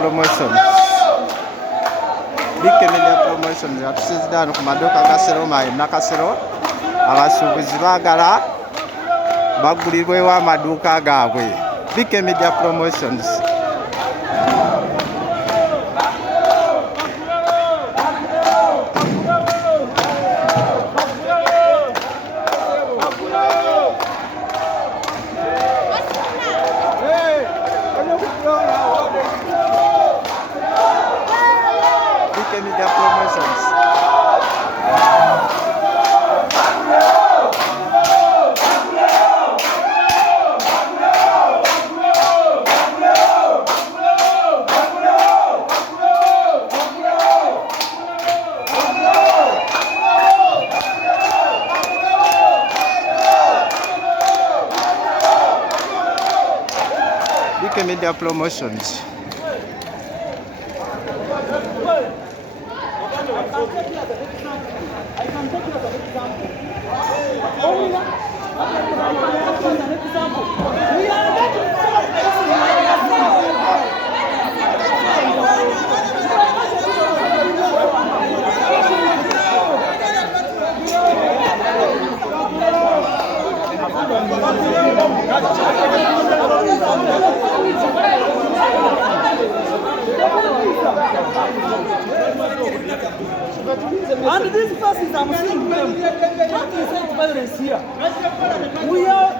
promotions. Big media promotions yatusize hano ku maduuka ga Seroma Enakasero. Abasubuzi baagala bagulirwewo amaduuka gaabwe. Big media promotions. Media promotions. Big media promotions. And these persons I'm seeing them. What is the violence here? We are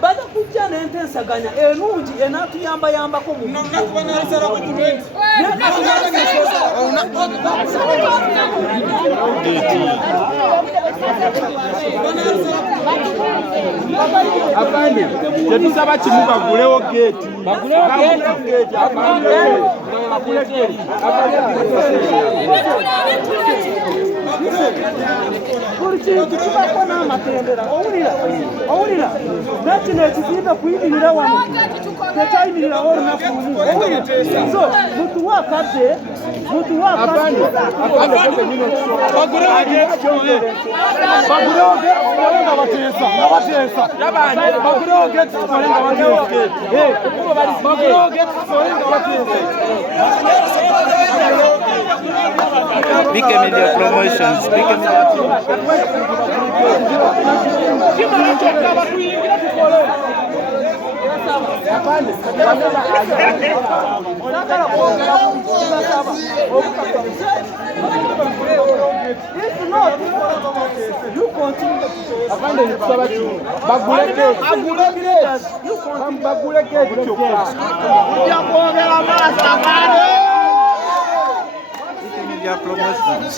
Bada kujja n'entensaganya enungi enatuyamba yambako mu nakubanazala ku kibenti Afande, tetusaba kimu bagulewo gate. Bagulewo gate. Afande, bagule gate. Kurchi kibako na matembera. Owulira. Nati nekizimbe kuyimirira wano. Tekyayimira wano nafumu. So, mutu wakadde. Afande, nino bagulewo gate. Bagulewo gate. Nabatesa. Bagulewo gate. Bagulewo gate. Big media promotions. Big media You continue. Afande nikusaba kimu. Bagule gate kyokka. Ujja kwogera master bane. Big media promotions.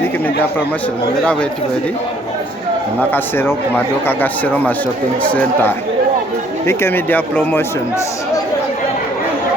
Big media promotions. Era wetu beri. Enakasero ku maduuka ga Seroma shopping center. Big media promotions.